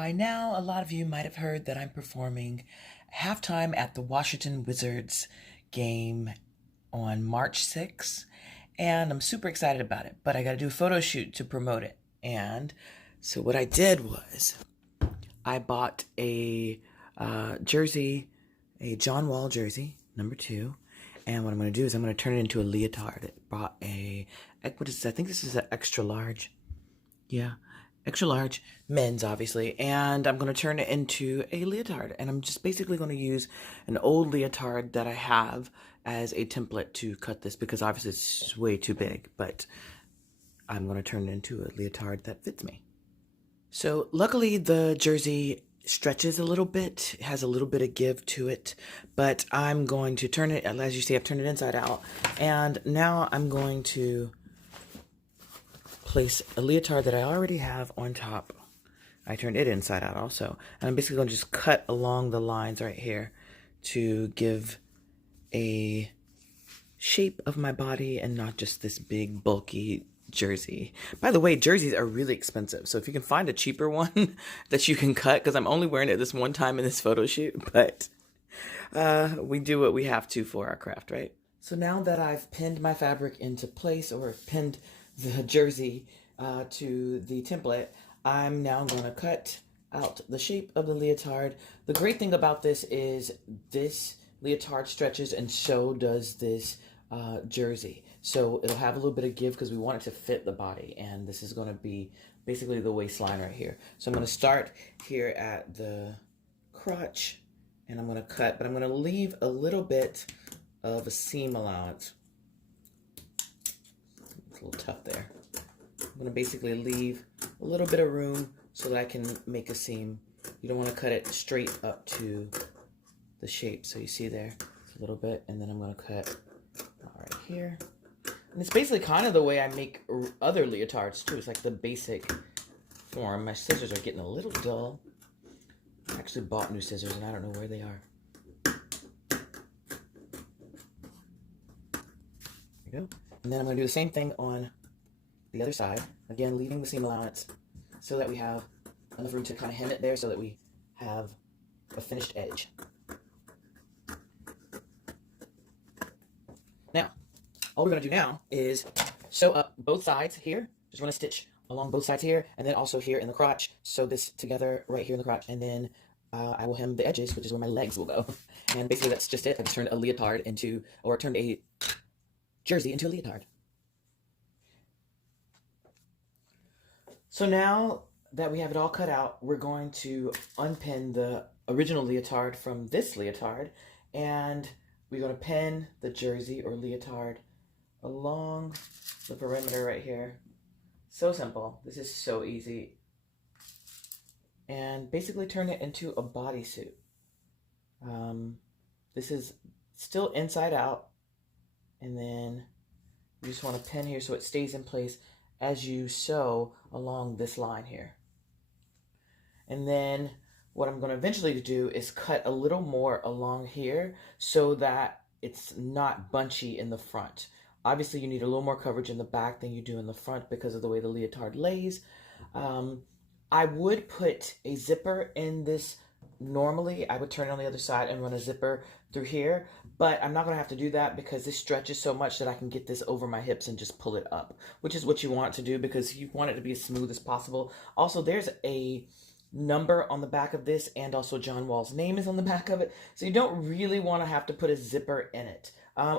by now, a lot of you might have heard that I'm performing halftime at the Washington Wizards game on March 6th, and I'm super excited about it, but I got to do a photo shoot to promote it. And so what I did was I bought a jersey, a John Wall jersey, number 2, and what I'm going to do is I'm going to turn it into a leotard. It brought a, what is this? I think this is an extra large. Yeah, extra large, men's obviously, and I'm going to turn it into a leotard, and I'm just basically going to use an old leotard that I have as a template to cut this, because obviously it's way too big, but I'm going to turn it into a leotard that fits me. So luckily the jersey stretches a little bit, it has a little bit of give to it, but I'm going to turn it, as you see, I've turned it inside out, and now I'm going to place a leotard that I already have on top. I turned it inside out also, and I'm basically going to just cut along the lines right here to give a shape of my body and not just this big bulky jersey. By the way, jerseys are really expensive, so if you can find a cheaper one that you can cut, because I'm only wearing it this one time in this photo shoot, but we do what we have to for our craft, right? So now that I've pinned my fabric into place, or pinned the jersey to the template, I'm now going to cut out the shape of the leotard. The great thing about this is this leotard stretches, and so does this jersey. So it'll have a little bit of give because we want it to fit the body, and this is going to be basically the waistline right here. So I'm going to start here at the crotch, and I'm going to cut, but I'm going to leave a little bit of a seam allowance. It's a little tough there. I'm going to basically leave a little bit of room so that I can make a seam. You don't want to cut it straight up to the shape. So you see there, it's a little bit, and then I'm going to cut right here. And it's basically kind of the way I make other leotards too. It's like the basic form. My scissors are getting a little dull. I actually bought new scissors and I don't know where they are. There you go. And then I'm going to do the same thing on the other side. Again, leaving the seam allowance so that we have enough room to kind of hem it there so that we have a finished edge. Now, all we're going to do now is sew up both sides here. Just run a stitch along both sides here, and then also here in the crotch. Sew this together right here in the crotch, and then I will hem the edges, which is where my legs will go. And basically that's just it. I just turned a leotard into, or turned a jersey into a leotard. So now that we have it all cut out, we're going to unpin the original leotard from this leotard, and we're going to pin the jersey or leotard along the perimeter right here. So simple. This is so easy. And basically turn it into a bodysuit. This is still inside out. And then you just want to pin here so it stays in place as you sew along this line here. And then what I'm going to eventually do is cut a little more along here so that it's not bunchy in the front. Obviously, you need a little more coverage in the back than you do in the front because of the way the leotard lays. I would put a zipper in this normally. I would turn it on the other side and run a zipper through here, but I'm not going to have to do that because this stretches so much that I can get this over my hips and just pull it up, which is what you want to do because you want it to be as smooth as possible. Also, there's a number on the back of this, and also John Wall's name is on the back of it, so you don't really want to have to put a zipper in it.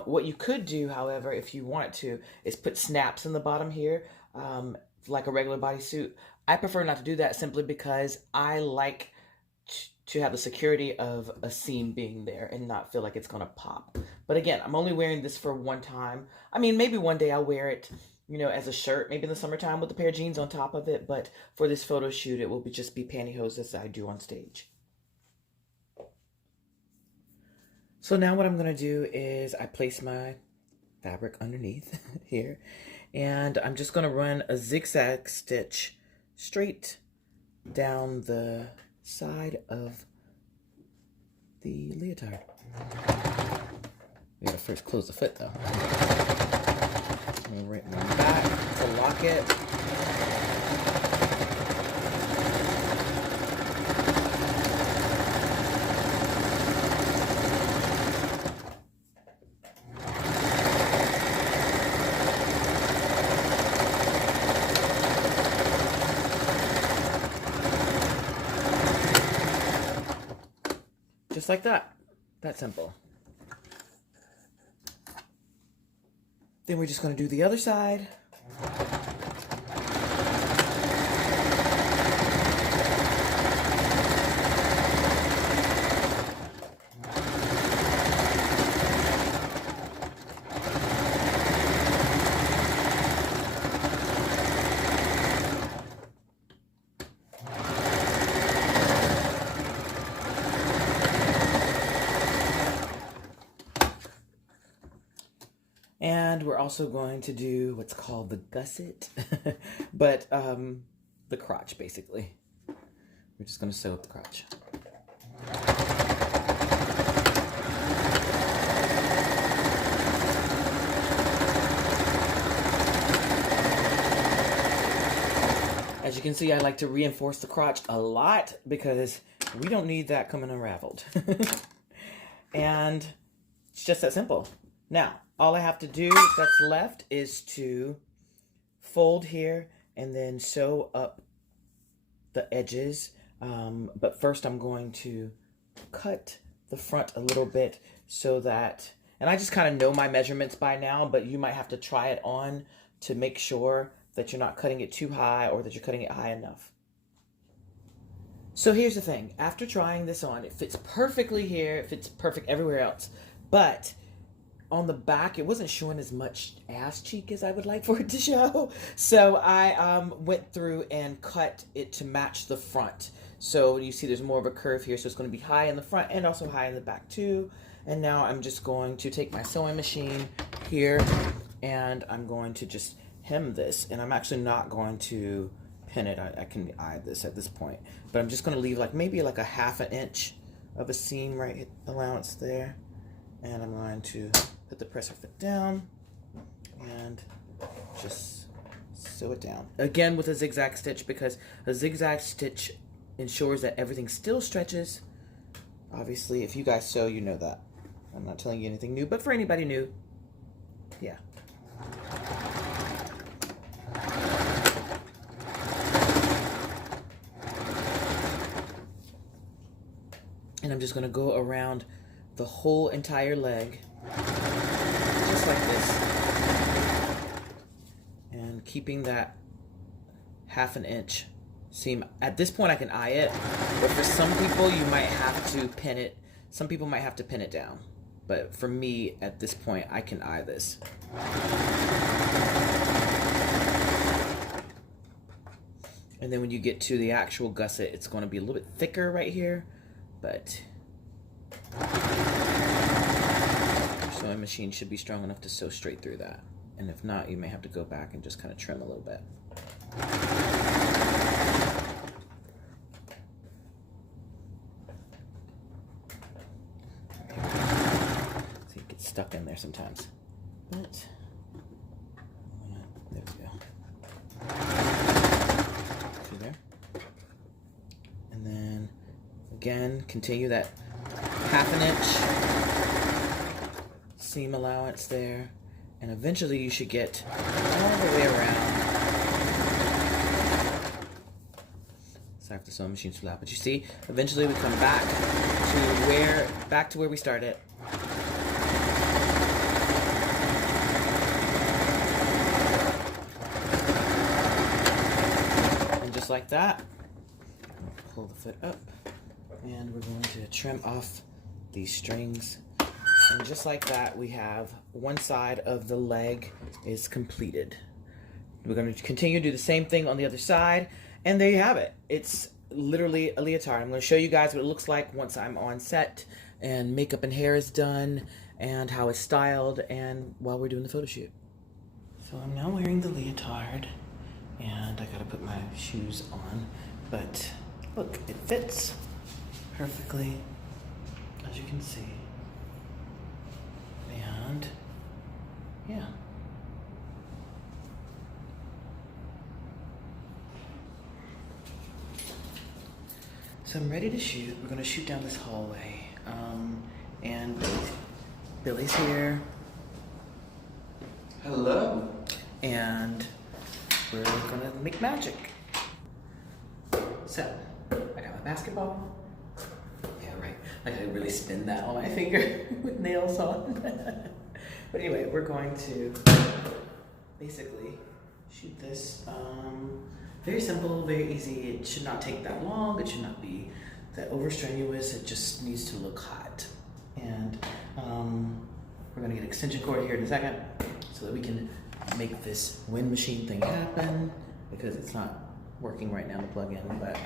What you could do, however, if you wanted to, is put snaps in the bottom here, like a regular bodysuit. I prefer not to do that simply because I like to have the security of a seam being there and not feel like it's going to pop. But again, I'm only wearing this for one time. I mean, maybe one day I'll wear it, you know, as a shirt, maybe in the summertime with a pair of jeans on top of it. But for this photo shoot, it will just be pantyhose as I do on stage. So now what I'm going to do is I place my fabric underneath here, and I'm just going to run a zigzag stitch straight down the side of the leotard. We gotta first close the foot though. Right in the back to lock it. like that. That simple. Then we're just going to do the other side. And we're also going to do what's called the gusset, but the crotch, basically. We're just going to sew up the crotch. As you can see, I like to reinforce the crotch a lot because we don't need that coming unraveled. And it's just that simple. Now, all I have to do that's left is to fold here and then sew up the edges. But first I'm going to cut the front a little bit so that, and I just kind of know my measurements by now, but you might have to try it on to make sure that you're not cutting it too high or that you're cutting it high enough. So here's the thing. After trying this on, it fits perfectly here. It fits perfect everywhere else. But on the back, it wasn't showing as much ass cheek as I would like for it to show. So I went through and cut it to match the front. So you see there's more of a curve here. So it's going to be high in the front and also high in the back too. And now I'm just going to take my sewing machine here and I'm going to just hem this. And I'm actually not going to pin it. I can eye this at this point. But I'm just going to leave like maybe like a ½ an inch of a seam right allowance there. And I'm going to put the presser foot down and just sew it down. Again with a zigzag stitch because a zigzag stitch ensures that everything still stretches. Obviously, if you guys sew, you know that. I'm not telling you anything new, but for anybody new, yeah. And I'm just going to go around the whole entire leg, just like this, and keeping that ½ an inch seam. At this point I can eye it, but for some people you might have to pin it. Some people might have to pin it down, but for me at this point I can eye this. And then when you get to the actual gusset, it's going to be a little bit thicker right here, but your sewing machine should be strong enough to sew straight through that. And if not, you may have to go back and just kind of trim a little bit. See, it gets stuck in there sometimes. But there we go. See there? And then again, continue that ½ an inch seam allowance there, and eventually you should get all the way around. Sorry if the sewing machine's too loud, but you see, eventually we come back to where we started. And just like that, pull the foot up. And we're going to trim off these strings. And just like that, we have one side of the leg is completed. We're going to continue to do the same thing on the other side. And there you have it. It's literally a leotard. I'm going to show you guys what it looks like once I'm on set and makeup and hair is done and how it's styled and while we're doing the photo shoot. So I'm now wearing the leotard and I got to put my shoes on. But look, it fits perfectly, as you can see, and yeah. So I'm ready to shoot. We're gonna shoot down this hallway, and Billy's here. Hello. And we're gonna make magic. So I got my basketball. Yeah, right. Like I really spin that on my finger with nails on. But anyway, we're going to basically shoot this. Very simple, very easy. It should not take that long. It should not be that over strenuous. It just needs to look hot. And we're gonna get an extension cord here in a second so that we can make this wind machine thing happen, because it's not working right now to plug in. But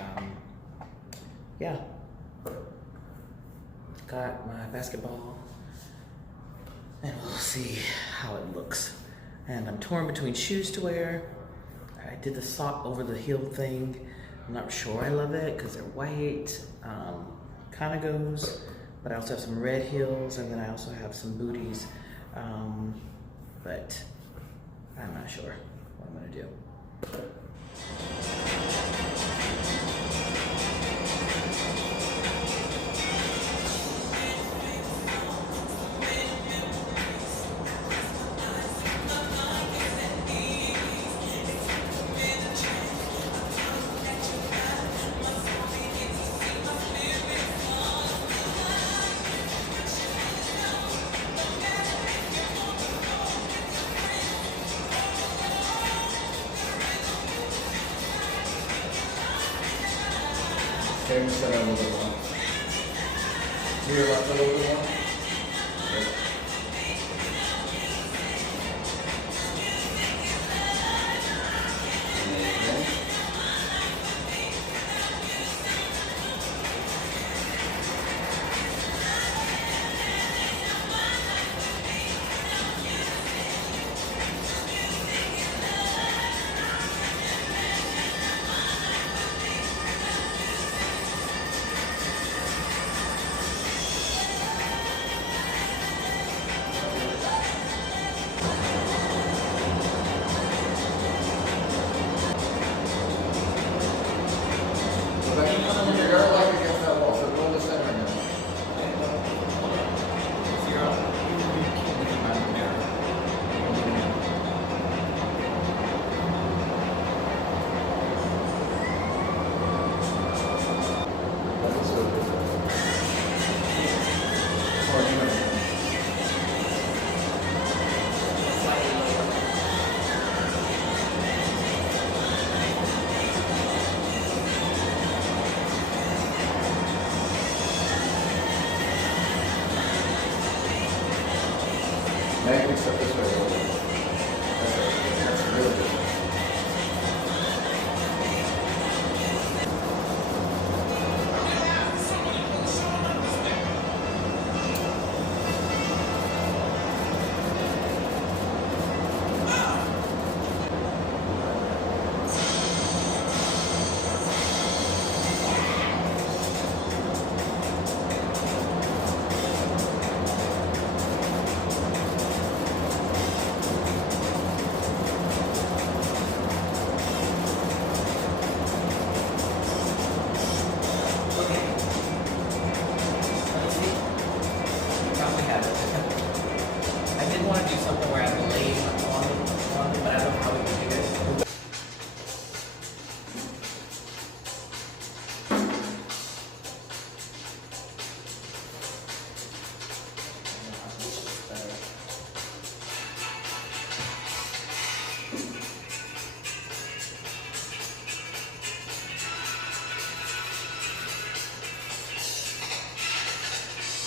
yeah, got my basketball and we'll see how it looks. And I'm torn between shoes to wear. I did the sock over the heel thing. I'm not sure I love it because they're white. Kind of goes, but I also have some red heels, and then I also have some booties. But I'm not sure what I'm gonna do. Turn this around a little bit more. Rear left a little bit more. Okay. You're like against that wall, so go in the center now. Now you can step this way a little bit. That's it. That's really good. I did want to do something where I have a lace on it, but I don't know how we can do this.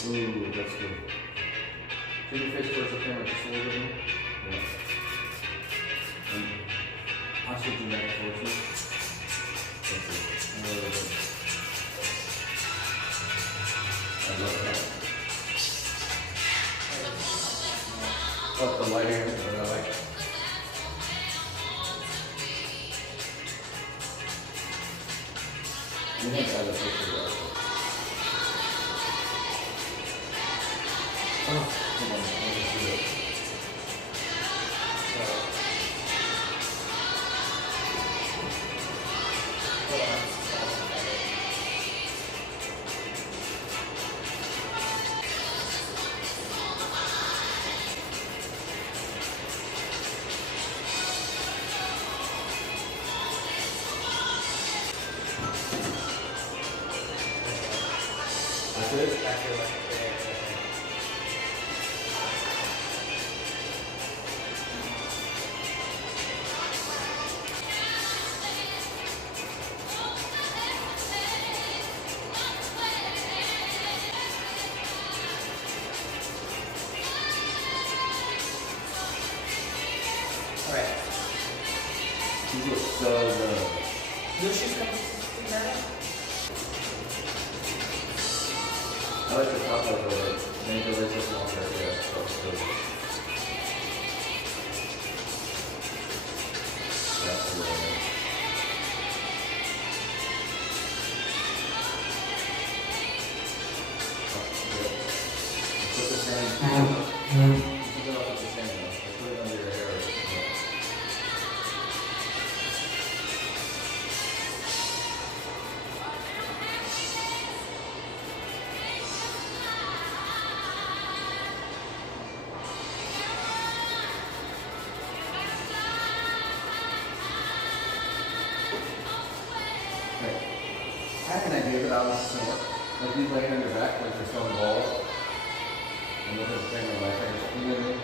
Ooh, that's good. Keep your face towards the camera just a little bit more. Yeah. And I'll switch you back towards me. That's it. And a little bit. I love that. Oh, the lighting is what I like. You think I look pretty well. Oh, come on, let me see it. That's it? feel like Alright. These look so good. Your shoes come with that? I like the top of the make the lace look longer. Yeah, that's good. That's really nice. Oh, good. Put this hand. Put it up with this hand now. Put it under your hair. Okay. I have an idea that I was sore. Like you laying on your back like you're throwing balls. And look at the thing on my fingers. You know what I mean?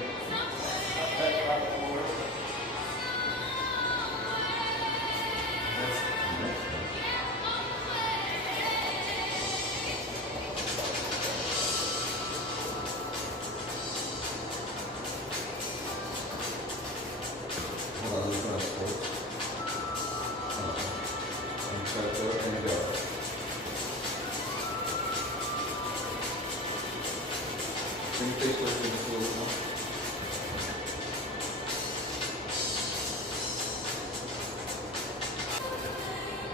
Hold on, I'm just gonna hold. I'm just gonna do it and go. Can you face towards me just a little bit more?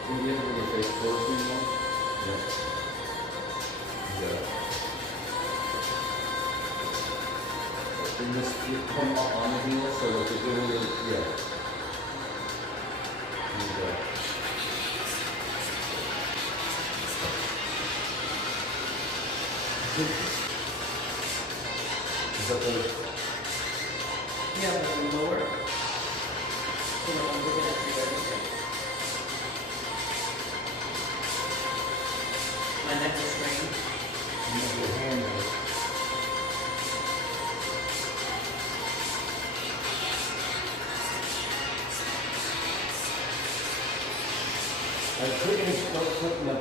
Can you ever bring your face towards me more? Yeah. Yeah. Bring this, you come up on the heel so that it's really, yeah. There you go. Is that the... Yeah, but lower. You know, I'm looking at you everything. My neck is strained. You have your hand there. I was putting the